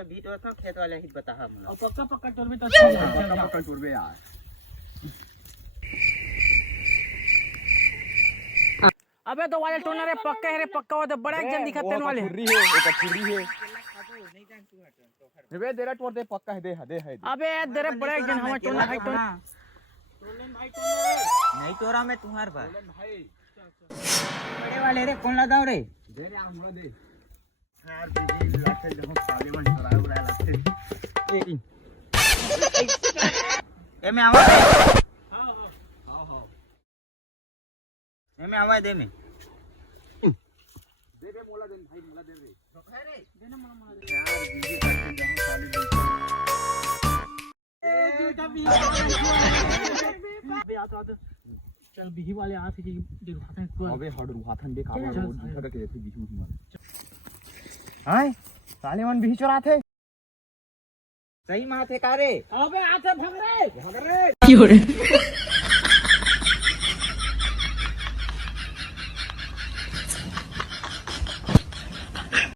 अभी तो था खेत वाले ही बता हम और पक्का पक्का टोर में तो पक्का टोर में यार। अबे तो वाले टोनर है पक्का है रे पक्का वो तो बड़ा एक जन दिखते हैं वाले छुरी है एक छुरी है रे तेरा टोर दे पक्का है दे है अबे तेरे बड़ा एक जन हमारा टोनर है टोनर नहीं तोरा मैं तुम्हारे पास बड़े वाले रे कौन लगाओ रे दे रे हमरा दे यार बीजी लाते जब साले मन चुराए उड़ा लाते ए मैं आवाज दे हां ए मैं आवाज दे मैं दे मोला दे भाई मोला दे रे है रे देना मामा यार बीजी करके जब साले अबे आ तो चल बिही वाले आ थे देखो हाथ में अबे हडरू हाथन दे काबे चल, रोड चल। दिखा के देते बीच में हाय साले मन भी चुरा थे सही माथे का रे अबे आ थे भाग रे भाग रे क्यों रे